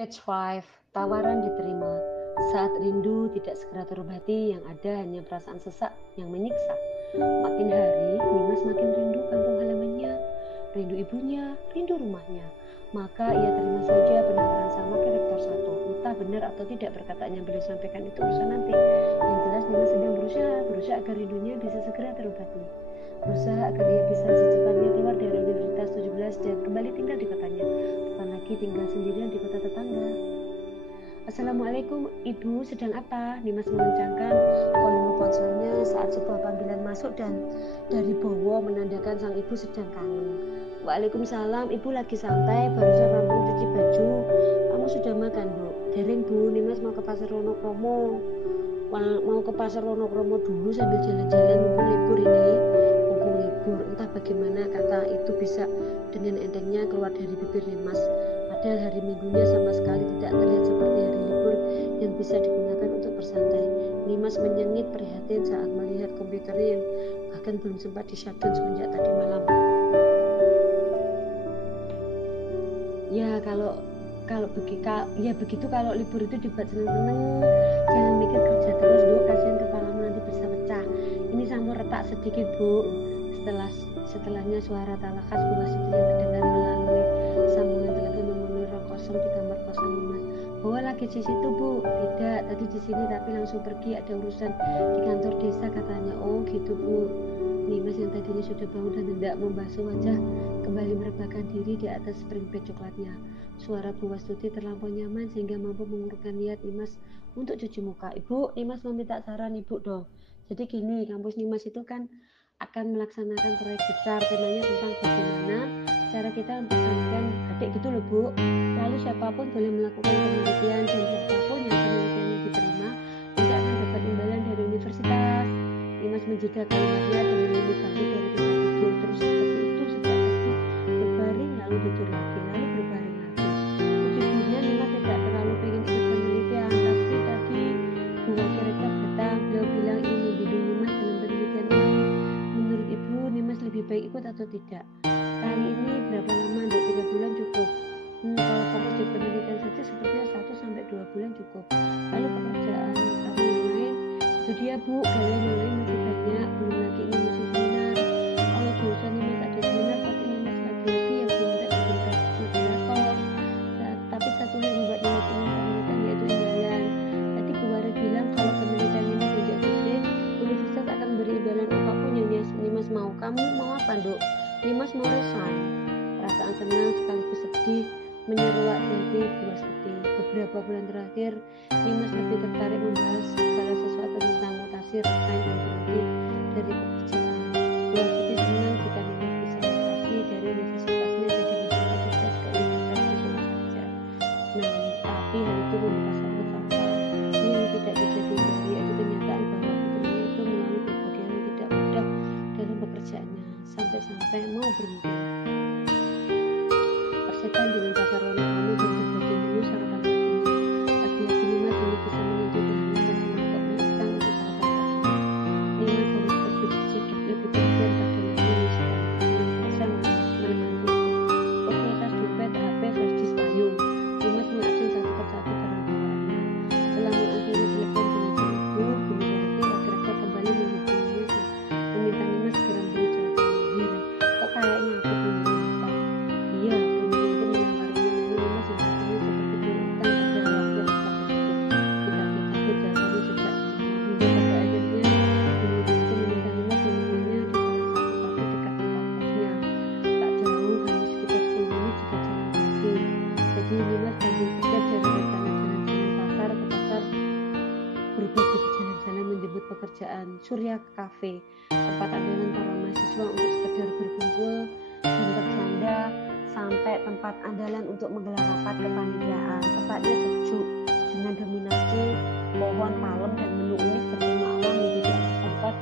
Page 5, tawaran diterima. Saat rindu tidak segera terobati, yang ada hanya perasaan sesak yang menyiksa. Makin hari, Nimas makin rindu kampung halamannya, rindu ibunya, rindu rumahnya. Maka ia terima saja penawaran sang wakil rektor 1. Entah benar atau tidak perkataan yang beliau sampaikan itu urusan nanti. Yang jelas Nimas sedang berusaha agar rindunya bisa segera terobati. Berusaha agar ia bisa secepatnya keluar dari Universitas 17 dan kembali tinggal di kotanya, bukan lagi tinggal sendirian di kota tetangga. Assalamualaikum, Ibu sedang apa? Nimas mengencangkan volume ponselnya saat sebuah panggilan masuk dan dari bawah menandakan sang ibu sedang kangen. Waalaikumsalam, Ibu lagi santai, barusan rampung cuci baju. Kamu sudah makan, Bu? Dereng, Bu. Nimas mau ke pasar Wonokromo. Mau ke pasar Wonokromo dulu sambil jalan-jalan mumpung libur ini. Mumpung libur, entah bagaimana kata itu bisa dengan entengnya keluar dari bibir Nimas. Padahal hari minggunya sama sekali tidak terlihat seperti hari libur yang bisa digunakan untuk bersantai. Nimas menyengit prihatin saat melihat komputernya yang bahkan belum sempat di-shutdown semenjak tadi malam. Ya begitu kalau libur itu dibuat seneng-seneng. Jangan mikir kerja terus, Bu. Kasihan kepalamu nanti bisa pecah. Ini sampun retak sedikit, Bu. Setelahnya suara talakas Bu Wastuti yang terdengar melalui sambungan telepon memenuhi ruang kosong di kamar kosan Nimas. Bahwa lagi di situ, Bu. Tidak, tadi di sini tapi langsung pergi, ada urusan di kantor desa katanya. Oh gitu, Bu. Nimas yang tadinya sudah bangun dan hendak membasuh wajah kembali merebahkan diri di atas spring bed coklatnya. Suara Bu Wastuti terlampau nyaman sehingga mampu mengurungkan niat Nimas untuk cuci muka. Ibu, Nimas mau minta saran Ibu dong. Jadi gini, kampus Nimas itu kan akan melaksanakan proyek besar, temanya tentang bagaimana cara kita mempertahankan adik gitu loh, Bu. Lalu siapapun boleh melakukan penelitian dan siapapun yang penelitiannya diterima tidak akan dapat imbalan dari universitas. Nimas menjeda kalimatnya dan menunggu bangkit dari tempat tidur. Terus seperti itu sejak pagi, berbaring lalu tidur lagi, lalu berbaring lagi. Sejujurnya Nimas tidak terlalu pengen ikut penelitian, tapi tadi Bu Wakil Rektor datang, beliau bilang ingin membimbing Nimas dalam penelitian ini. Menurut Ibu, Nimas lebih baik ikut atau tidak? Kali ini berapa lama? 3 bulan cukup. Kalau fokus di penelitian saja sepertinya 1-2 bulan cukup. Lalu pekerjaan kamu yang lain, itu dia Bu, kalian yang lain masih banyak, belum lagi ini masih seminar. Kalau jurusan Nimas ada seminar, pasti Nimas lagi-lagi yang diminta dijadikan moderator. Tapi satu hal yang membuat Nimas ingin penelitian yaitu imbalan. Tadi Bu Warik bilang kalau penelitian Nimas tidak sukses, universitas akan beri imbalan apapun yang Nimas mau. Kamu mau apa, Dok? Nimas mau resign. Perasaan senang sekaligus sedih menyeruak hati Bu Wastuti. Beberapa bulan terakhir, Nimas lebih tertarik membahas segala sesuatu tentang mutasi, resign, dan berhenti dari pekerjaan. Bu Wastuti senang jika Nimas bisa mutasi dari universitasnya jadi universitas ke universitas di Solo saja. Nah, tapi hal itu membuka satu fakta yang tidak bisa dihindari, yaitu kenyataan bahwa putrinya itu mengalami berbagai hal yang tidak mudah dalam pekerjaannya, sampai-sampai mau berhenti. Persetan dengan pasar Wonokromo dan berbagai menu sarapan paginya. Lagi-lagi Nimas hanya bisa menyentuh dahangan dan semangkok mie instan untuk sarapan pagi. Nimas harus sedikit lebih perhatian pada menu yang sedang menemani itu. Oke, tas, dompet, HP, flashdisk, payung. Nimas mengabsen satu persatu barang bawaannya. Setelah mengakhiri telepon dengan sang ibu, Bu Nurwati, Wakil Rektor kembali menghubunginya meminta Nimas segera memberi jawaban yang heran. Kok kayaknya aku belum minta? Iya, Bu Nurwati menawarinya, namun Nimas yang rasanya seperti berutang pada wakil rektor tersebut. Dikaki-kaki jawabannya sejak semalam, hingga pada akhirnya Bu Nurwati meminta Nimas menemuinya di salah satu kafe dekat tempat kosnya. Tak jauh, hanya sekitar 10 menit jika jalan kaki. Jadi Nimas banting setir dari rencana jalan-jalan pasar ke pasar berubah jadi jalan-jalan menjemput pekerjaan. Surya Cafe, tempat andalan para mahasiswa untuk sekedar berkumpul dan bercanda, sampai tempat andalan untuk menggelar rapat kepanitiaan. Tempatnya sejuk dengan dominasi pohon palem dan menu unik bertema alam yang tidak sempat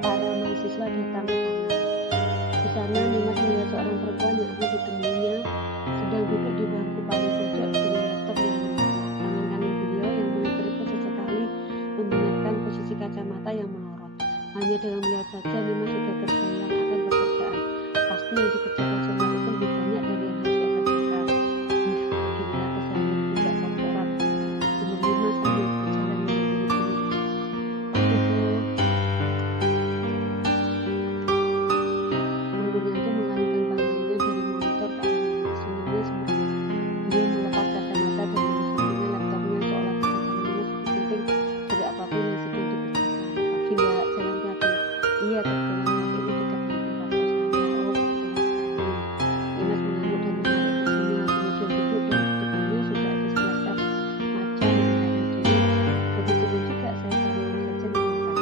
para mahasiswa datang ke sana. Di sana Nimas melihat seorang perempuan yang akan ditemuinya sedang duduk di bangku paling pojok dengan laptop yang menyala. Tangan kanan beliau yang mulai keriput sesekali membenarkan posisi kacamata yang melorot. Hanya dengan melihat saja Nimas sudah terbayang akan pekerjaan. Pasti yang dikerjakan seorang itu lebih banyak dari yang harus ia kerjakan. Beginilah keseharian tidak sambil melepas kacamata dan mengesampingkan laptopnya seolah kedatangannya lebih penting dari apapun yang sedang dikerjakan. Pagi Mbak, jalan hati. Iya, kebetulan waktu itu dekat dengan tempat kos saya. Oh, kebetulan sekali. Dimas mengangguk dan menarik kursinya, kemudian duduk dan di depannya sudah ada segelas teh matcha yang saya dewi. Begitu juga saya baru saja dimakan.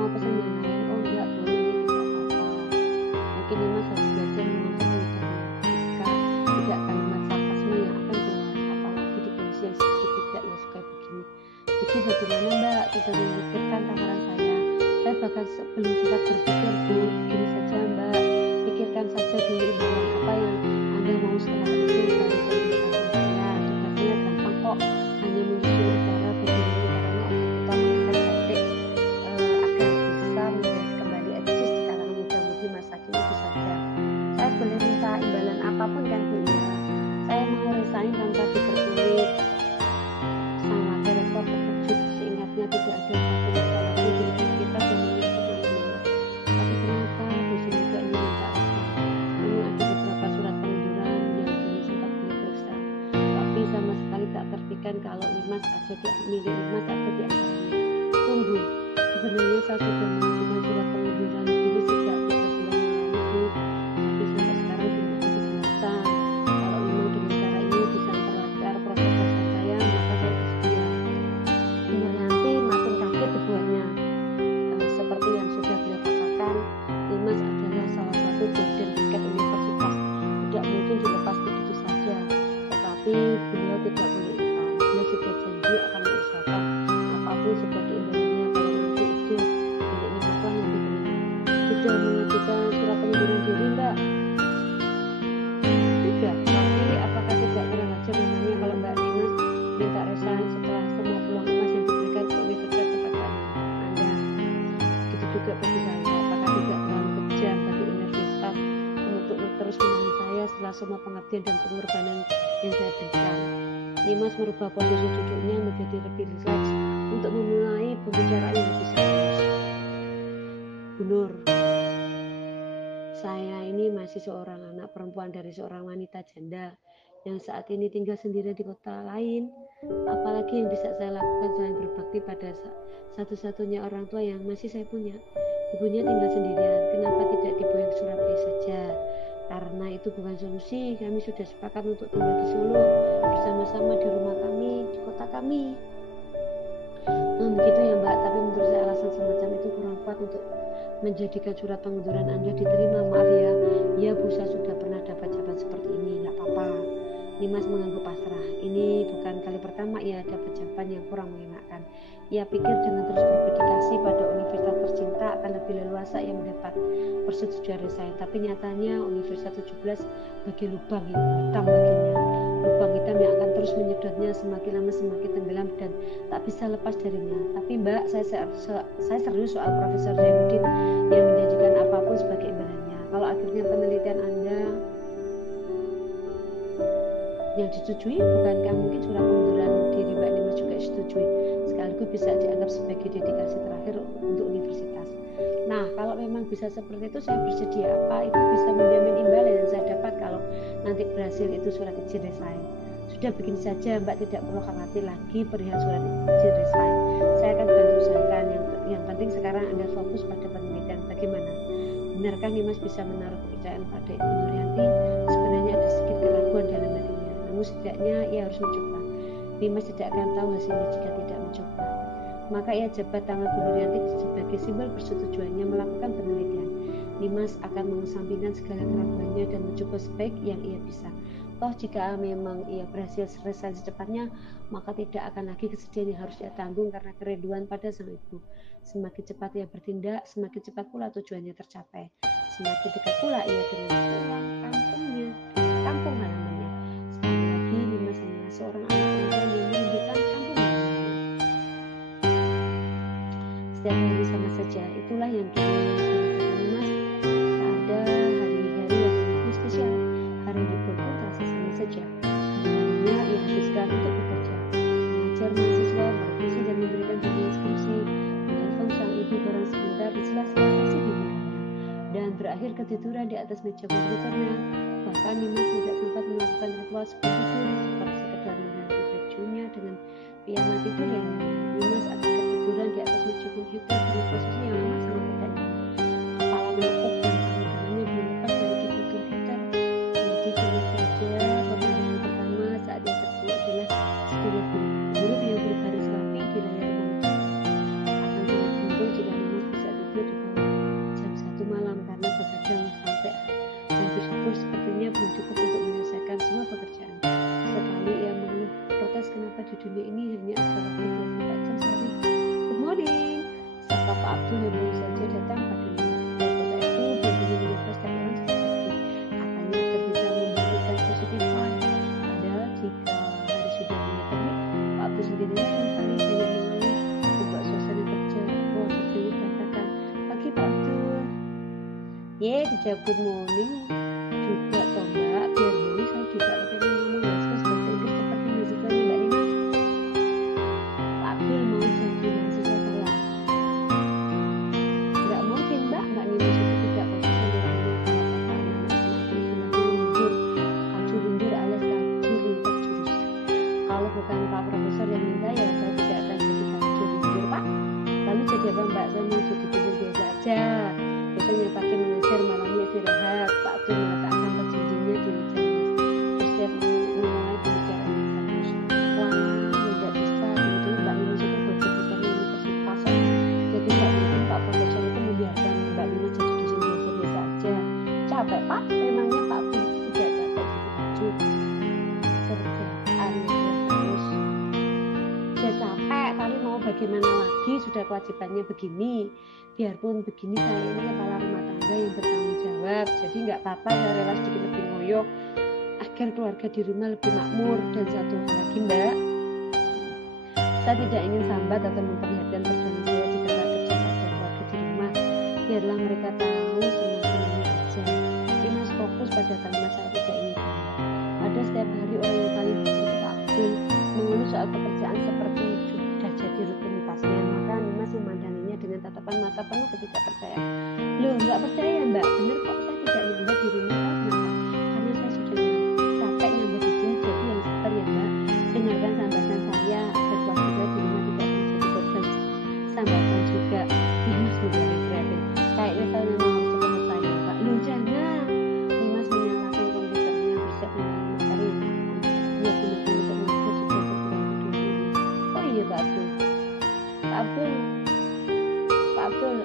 Mau pesan yang lain? Oh enggak Bu, ini tidak apa-apa. Mungkin Dimas harus belajar mengontrol lidahnya. Jika tidak kalimat sarkasme yang akan keluar, apalagi di kondisi yang sedikit tidak ya suka begini. Jadi bagaimana Mbak? Tidak memikirkan tawaran saya. Saya bahkan belum sempat berpikir Bu. Begini saja Mbak, pikirkan saja dulu imbalan apa yang Anda mau setelah itu baru komunikasi saya. Tugasnya gampang kok, hanya menyusun acara bagaimana caranya agar kita mengangkat batik agar bisa menjadi kembali eksis di kalangan muda-mudi masa kini itu saja. Saya boleh minta imbalan apapun kan Bu ya? Saya mau resign tanpa dipersulit. Sang wakil rektor terkejut, seingatnya tidak ada satu masalah pun di universitas yang menyangkut nama Dimas. Tapi ternyata dosen juga ingin minta resign. Memang ada beberapa surat pengunduran yang belum sempat beliau periksa, tapi sama sekali tak terpikirkan kalau Dimas ada milik Dimas ada di antaranya. Tunggu, sebenarnya saya sudah mengajukan surat pengunduran diri sejak 3 bulan yang lalu Bu, tapi sampai sekarang belum ada kejelasan. Kalau memang dengan cara ini bisa memperlancar proses resign saya, maka saya bersedia. Bu Nuryanti makin kaget dibuatnya. Seperti yang sudah beliau katakan, Dimas adalah salah satu golden ticket universitas, tidak mungkin dilepas begitu saja. Tetapi beliau tidak boleh lupa, beliau sudah janji akan mengusahakan apapun sebagai imbalannya kalau nanti ide milik Dimaslah yang diterima. Sudah mengajukan surat pengunduran diri Mbak? Sudah, tapi apakah tidak kurang ajar namanya kalau Mbak Dimas minta resign setelah semua peluang emas yang diberikan ke universitas tempat Anda? Begitu juga bagi saya, apakah tidak terlalu kejam bagi universitas untuk terus menahan saya setelah semua pengabdian dan pengorbanan yang saya berikan? Dimas merubah posisi duduknya menjadi lebih rileks untuk memulai pembicaraan yang lebih serius. Bu Nur, saya ini masih seorang anak perempuan dari seorang wanita janda yang saat ini tinggal sendiri di kota lain. Apalagi yang bisa saya lakukan selain berbakti pada satu-satunya orang tua yang masih saya punya. Ibunya tinggal sendirian, kenapa tidak dibawa ke Surabaya saja? Karena itu bukan solusi, kami sudah sepakat untuk tinggal di Solo bersama-sama di rumah kami, di kota kami. Begitu ya Mbak, tapi menurut saya alasan semacam itu kurang kuat untuk menjadikan surat pengunduran Anda diterima. Maaf ya, ya Bu, saya sudah pernah dapat jawaban seperti ini, nggak apa-apa. Dimas mengangguk pasrah. Ini bukan kali pertama ia dapat jawaban yang kurang mengenakan. Ia pikir dengan terus berdedikasi pada universitas tercinta akan lebih leluasa ia mendapat persetujuan resign. Tapi nyatanya Universitas 17 bagi lubang hitam baginya. Lubang hitam yang akan terus menyedotnya semakin lama semakin tenggelam dan tak bisa lepas darinya. Tapi Mbak, saya serius soal Profesor Zainuddin yang menjanjikan apapun sebagai imbalannya. Kalau akhirnya penelitian Anda yang disetujui, bukankah mungkin surat pengunduran diri Mbak Dimas juga disetujui, sekaligus bisa dianggap sebagai dedikasi terakhir untuk universitas. Nah, kalau memang bisa seperti itu, saya bersedia. Apa itu bisa menjamin imbalan yang saya dapat kalau nanti berhasil itu surat izin resign? Sudah, begini saja Mbak, tidak perlu khawatir lagi perihal surat izin resign. Saya akan bantu usahakan. Yang penting sekarang Anda fokus pada penelitian. Bagaimana? Benarkah Dimas bisa menaruh kepercayaan pada Ibu Nuryanti? Sebenarnya ada sedikit keraguan dalam hatinya, namun setidaknya ia harus mencoba. Dimas tidak akan tahu hasilnya jika tidak mencoba. Maka ia jabat tangan Bu Nuryanti sebagai simbol persetujuannya melakukan penelitian. Dimas akan mengesampingkan segala keraguannya dan mencoba sebaik yang ia bisa. Toh jika memang ia berhasil selesai secepatnya, maka tidak akan lagi kesedihan yang harus ia tanggung karena kerinduan pada sang ibu. Semakin cepat ia bertindak, semakin cepat pula tujuannya tercapai. Semakin dekat pula ia dengan pulang kampungnya, kampung halamannya. Sekali lagi, Dimas hanyalah seorang anak perempuan yang merindukan kampung halamannya. Setiap hari sama saja, itulah yang kita lakukan Dimas. Tak ada hari-hari yang menjadi spesial. Hari libur pun terasa sama saja. Harinya ia habiskan untuk bekerja, mengajar mahasiswa, merevisi dan memberikan bimbingan skripsi, menelpon sang ibu barang sebentar di sela-sela kesibukannya, dan berakhir ketiduran di atas meja komputernya. Bahkan Dimas tidak sempat melakukan ritual seperti itu, seperti dengan piyama tidur yang Dimas agak ketiduran di atas meja komputer dengan posisi yang lama sangat tidak nyaman. Kepala menekuk dan tangannya belum lepas dari keyboard komputer. Jadi tentu saja pemandangan pertama saat dia terpeluk adalah seluruh huruf yang berbaris rapi di layar monitor. Akan sangat beruntung jika Dimas bisa tidur di bawah jam 1 malam karena begadang sampai hampir subuh sepertinya belum cukup untuk menyelesaikan semua pekerjaan. Sesekali ia mengeluh protes kenapa di dunia ini hanya ada waktu 24 jam sehari. Good morning, sapa Pak Abdul yang baru saja datang pada Dimas. Dari kota itu biasanya menyapa setiap orang sesekali. Katanya agar bisa memberikan positif vibe. Padahal jika hari sudah mulai terbit, Pak Abdul sendirilah yang paling banyak mengeluh membuat suasana kerja wah seperti berantakan. Pagi Pak Abdul. Dijawab good morning juga toh Mbak, biar dulu saya juga pengen ngomong les bahasa Inggris seperti mahasiswanya Mbak Dimas. Pak Abdul mau jadi mahasiswa saya. Nggak mungkin Mbak Dimas itu tidak konsisten dalam menyapa kalau kata anak-anak semangatnya lunjur alias kaju lintas jurusan. Kalau bukan Pak Profesor yang minta ya saya tidak akan jadi kaju lunjur Pak. Lalu jadi apa Mbak? Saya mau jadi dosen biasa aja. Biasanya pagi mengajar, malamnya istirahat. Pak Abdul meletakkan penjinjingnya di meja Dimas, bersiap memulai pembicaraan yang serius. Wah, tidak bisa. Kemudian Mbak Dimas itu berkebutuhannya universitas. Jadi nggak mungkin Pak Profesor itu membiarkan Mbak Dimas jadi dosen biasa-biasa aja. Capek Pak? Memangnya Pak Abdul itu tidak capek gitu kerjaan terus. Ya capek, tapi mau bagaimana lagi? Sudah kewajibannya begini. Biarpun begini saya ini kepala rumah tangga yang bertanggung jawab, jadi nggak apa-apa saya rela sedikit lebih ngoyo agar keluarga di rumah lebih makmur. Dan satu hal lagi Mbak, saya tidak ingin sambat atau memperlihatkan perjuangan saya di tempat kerja pada keluarga di rumah. Biarlah mereka tahu senang-senangnya aja. Dimas fokus pada kalimat saya tidak ingin ada setiap hari orang yang paling benci itu Pak Abdul mengeluh soal pekerjaan seperti sudah jadi rutinitasnya. Maka Dimas memandanginya dengan tatapan mata penuh ketidakpercayaan. Loh, nggak percaya Mbak? Bener kok saya tidak nyambat di rumah. Kenapa? Karena saya sudah capek nyambat di sini, jadi yang sabar ya Mbak. Dengarkan sambatan saya agar keluarga saya di rumah tidak menjadi beban sambatan juga. Dimas menjadi kreatif. Kayaknya saya memang harus ketemu saya Pak. Loh jangan. Dimas menyalakan komputernya, bersiap mengalami materi yang akan ia gunakan untuk mengajar di jam pulang kedua ini. Oh iya Pak Abdul. Pak Abdul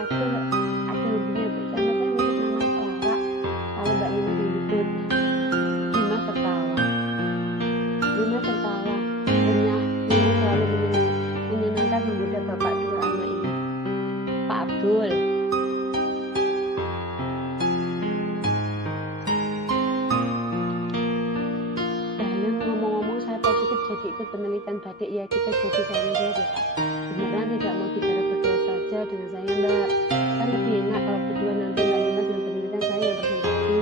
ada hubungannya sama saya mirip nama Clara. Kalau Mbak Dimas menyebut. Dimas tertawa. Dimas selalu menyenangkan menggoda bapak dua anak ini. Pak Abdul. Dalam ngomong-ngomong saya positif jadi ikut penelitian batik ya, kita jadi saja ya Pak. Beneran tidak mau bicara berdua saja dengan saya Mbak, kan lebih enak kalau berdua, nanti Mbak Dimas yang penelitian saya yang presentasi.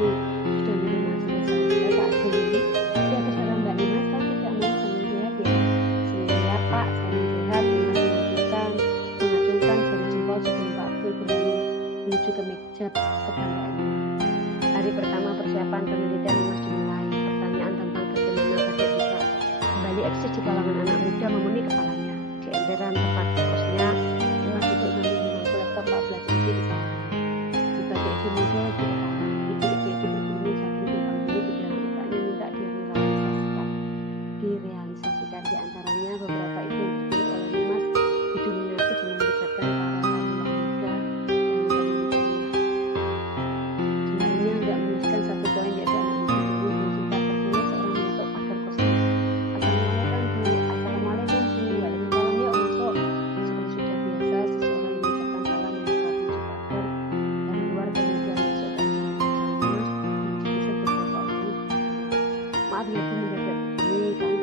Sudah milih mahasiswa saya Pak Abdul ini. Ya terserah Mbak Dimas, kalau tidak mau jangan sehat ya. Siap Pak, saya sehat. Dimas mengacungkan jari jempol sebelum Pak Abdul berlari menuju ke meja kebanggaannya. Hari pertama persiapan penelitian Dimas dimulai. Pertanyaan tentang bagaimana batik bisa kembali eksis di kalangan anak muda memenuhi kepalanya. Di emperan tempat kosnya, Dimas duduk sambil menangkap laptop 14 inci di sana. Di batik itu muda ide-ide itu berbunyi saking tumpang tindih di dalam otaknya, minta direalisasikan. Di antaranya beberapa ide yang dipilih oleh Dimas didominasi dengan melibatkan para laki-laki muda dalam penelitiannya. Sebenarnya tidak menuliskan satu poin, yaitu anak muda dulu dan sempat tertulis seorang mengetuk pagar kosnya. Assalamualaikum Bu, waalaikumsalam, yuk masuk. Seperti sudah biasa, seseorang yang mengucapkan salam membuka pintu pagar dari luar, kemudian masuk ke dalam Dimas dan dipisah beberapa orang. Maaf ya Bu mendadak begini, kamu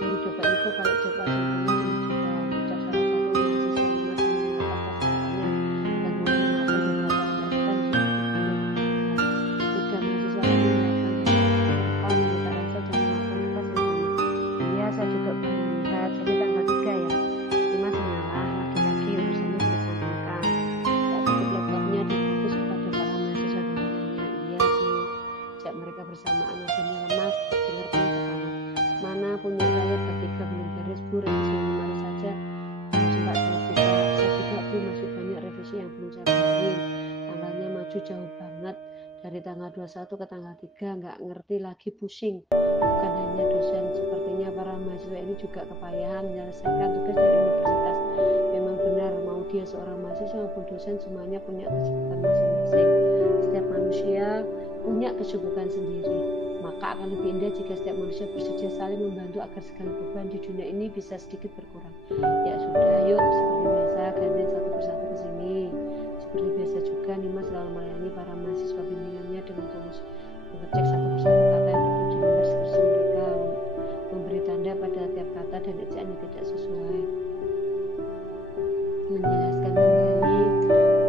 baru coba info kalau jadwal sebelumnya juga ucap salah satu mahasiswa Dimas sambil melepas tasnya dan mulai mengatur beberapa pembahasan sudah mahasiswa lain melakukan membuka ransel dan melakukan tes yang sama. Iya, saya juga baru lihat, jadi tanggal 3 ya. Dimas mengalah, lagi-lagi urusannya dikesampingkan. Tak tutup laptopnya dan fokus kepada para mahasiswa bimbingannya. Iya Bu, sejak mereka bersamaan akhirnya lemas, terdengar penuh tekanan. Mana punya saya bertiga Bu, revisi yang kemarin saja sempat saya buka. Saya juga Bu, masih banyak revisi yang belum saya bikin. Tanggalnya maju jauh banget, dari tanggal 21 ke tanggal 3, nggak ngerti lagi, pusing. Bukan hanya dosen, sepertinya para mahasiswa ini juga kepayahan menyelesaikan tugas dari universitas. Memang benar, mau dia seorang mahasiswa maupun dosen, semuanya punya kesibukan masing-masing. Setiap manusia punya kesibukan sendiri. Maka akan lebih indah jika setiap manusia bersedia saling membantu agar segala beban di dunia ini bisa sedikit berkurang. Ya sudah, yuk seperti biasa gantian satu persatu ke sini. Seperti biasa juga Nima selalu melayani para mahasiswa bimbingannya dengan tulus, mengecek satu persatu kata yang tertuju di nomor skripsi mereka, memberi tanda pada tiap kata dan ejaan yang tidak sesuai, menjelaskan kembali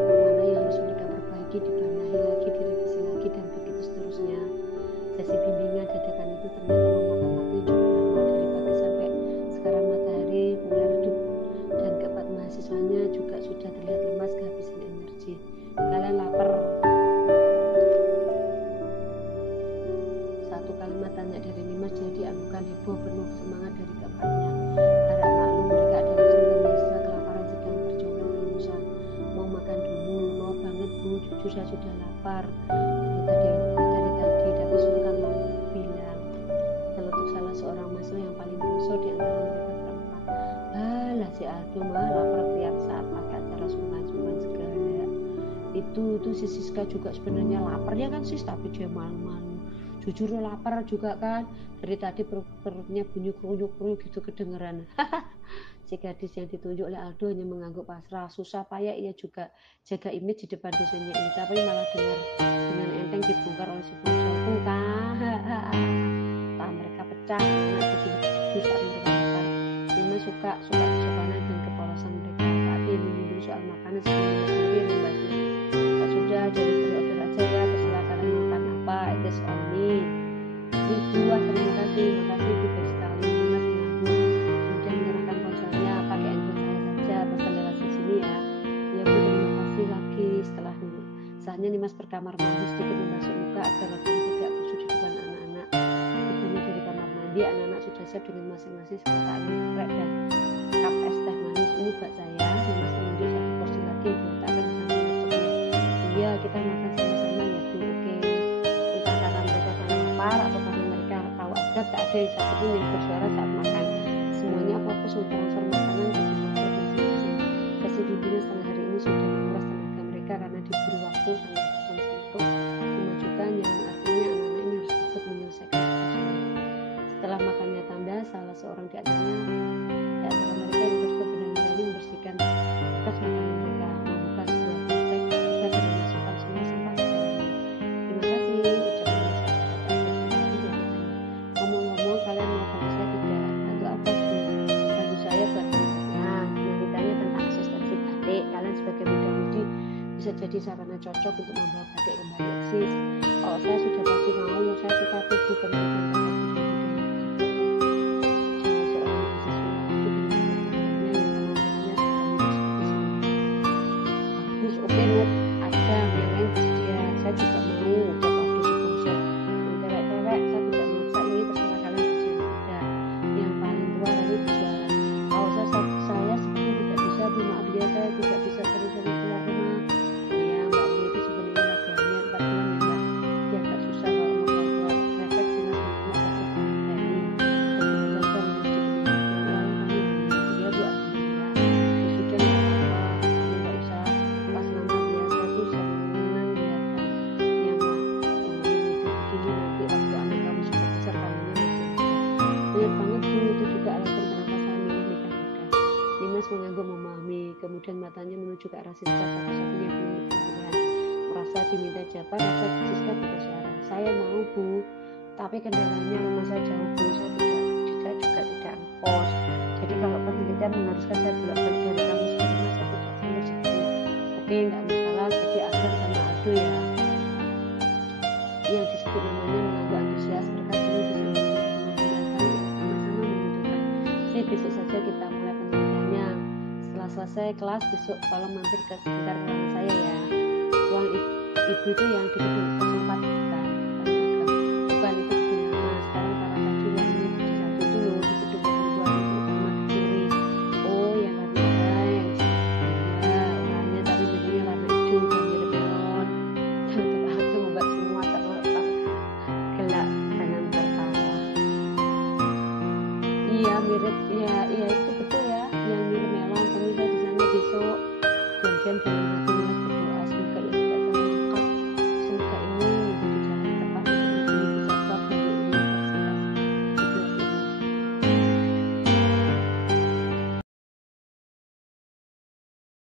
mana yang harus mereka perbaiki, dibenahi lagi, direvisi lagi, dan begitu seterusnya. Sesi bimbingan dadakan itu ternyata memakan waktu yang cukup lama, dari pagi sampai sekarang matahari mulai redup dan keempat mahasiswanya juga sudah terlihat lemas kehabisan energi. Kalian lapar? Satu kalimat tanya dari Nimas jadi dianukan heboh penuh semangat dari keempatnya. Harap maklum mereka adalah 9 mahasiswa kelaparan sedang berjuang lulusan. Mau makan dulu? Mau banget Bu, jujur saya sudah lapar dari tadi, tapi sungkan mau bilang. Terletuk salah seorang mahasiswa yang paling bungsu di antara mereka berempat. Alah si Aldo mah lapar tiap saat pakai acara sungkan-sungkan segala. Itu si Siska juga sebenarnya lapar ya kan sis, tapi dia malu-malu. Jujur lapar juga kan, dari tadi perutnya bunyi kruyuk-kruyuk gitu kedengeran. Si gadis yang ditunjuk oleh Aldo hanya mengangguk pasrah. Susah payah ia juga jaga image di depan dosennya ini, tapi malah dengar dengan enteng dibongkar oleh si bocahku kan. Tak mereka pecah karena begitu saat mereka lapar. Nima suka kesopanan dan kepolosan mereka. Tadi menyinggung soal makanan sebelum sendiri membantu. Sudah, jadi order aja ya, terserah kalian makan apa, it is on me. Ibu, terima kasih Bu, baik sekali. Nimas mengangguk, kemudian menyerahkan ponselnya. Pakai handphone saya saja, pesan lewat sini ya. Ya Bu, terima kasih lagi. Setelah saatnya Nimas berkamar mandi sedikit membasuh muka agar wajahnya tidak busuk di depan anak-anak. Tibanya dari kamar mandi, anak-anak sudah siap dengan masing-masing sekotak angin geprek dan cup es teh manis. Ini buat saya. Nimas menunjuk satu porsi lagi diletakkan di samping laptopnya. Iya, kita makan sama-sama ya Bu. Oke. Entah karena mereka sangat lapar atau karena mereka tahu agar tak ada yang satupun yang bersuara saat makan. Semuanya fokus mentransfer makanan ke laptop masing-masing. Sesi bimbingan setengah hari ini sudah menguras tenaga mereka karena diberi waktu sampai jam 1 dimajukan, yang artinya anak-anak ini harus ikut menyelesaikan skripsinya. Setelah makannya tanda, salah seorang di antara mereka yang tersebut benar-benar membersihkan bekas makanan mereka, membuka sebuah kresek dan memasukkan semua sampah segalanya. Terima kasih, ucapnya saya sudah tak bersama lagi dan ditanya. Ngomong-ngomong, kalian mau bantu saya tidak? Bantu apa Bu? Bantu saya buat yang ditanya tentang asistensi batik. Kalian sebagai muda-mudi bisa jadi sarana cocok untuk membawa batik kembali eksis. Kalau saya sudah pasti mau, saya suka tubuh penelitian tentang budaya-budaya kemudian matanya menuju ke arah Siska, satu-satunya yang belum pilihan. Merasa diminta jawab, rasa Siska bersuara. Saya mau Bu, tapi kendalanya rumah saya jauh Bu, saya juga tidak ngekos. Jadi kalau penelitian mengharuskan saya bolak-balik dari kampus ke rumah, saya tidak sampai situ. Oke, nggak masalah, jadi Asgar sama Aldo ya. Yang disebut namanya mengangguk antusias, mereka semua bisa mengambil sama-sama membutuhkan. Sih, besok saja kita mulai penelitiannya. Setelah selesai kelas besok tolong mampir ke sekitar ruangan saya ya. Ruang ibu itu yang di gedung